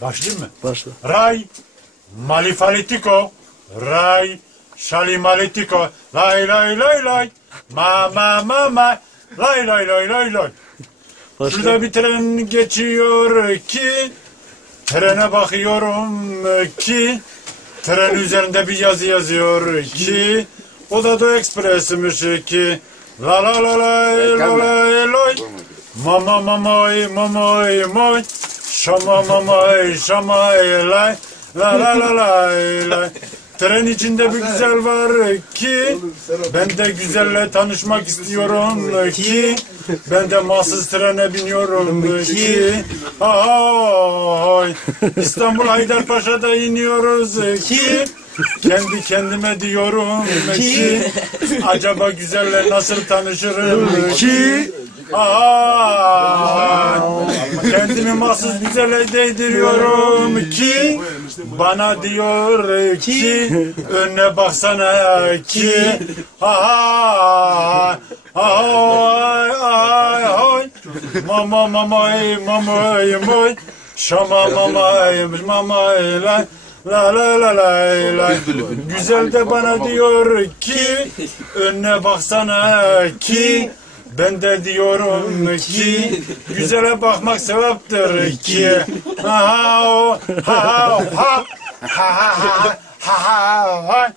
Başlayayım mı? Başla. Ray, malifalitiko, ray, şalimalitico, lay lay lay lay, ma ma ma ma, lay lay lay lay lay. Başla. Şurada bir tren geçiyor ki, trene bakıyorum ki, tren üzerinde bir yazı yazıyor ki, o da Doğu Ekspres'miş ki, la la la lay la lay lay, mama mamay mamay moy, şama mamay şamay lay, la la la lay lay. Tren içinde bir güzel var ki, ben de güzelle tanışmak istiyorum ki, ben de mahsus trene biniyorum ki, ay, İstanbul Haydarpaşa'da iniyoruz ki, kendi kendime diyorum ki, acaba güzelle nasıl tanışırım ki, kendimi mahsus güzelle değdiriyorum ki, bana diyor ki, önüne baksana ki, ay ay ay, mama mamay mamay moy, şama mamay mamay lay, la la la lay lay. Güzel de bana diyor ki, önüne baksana ki, ben de diyorum ki, güzele bakmak sevaptır ki. Ha ha ha ha ha ha ha ha.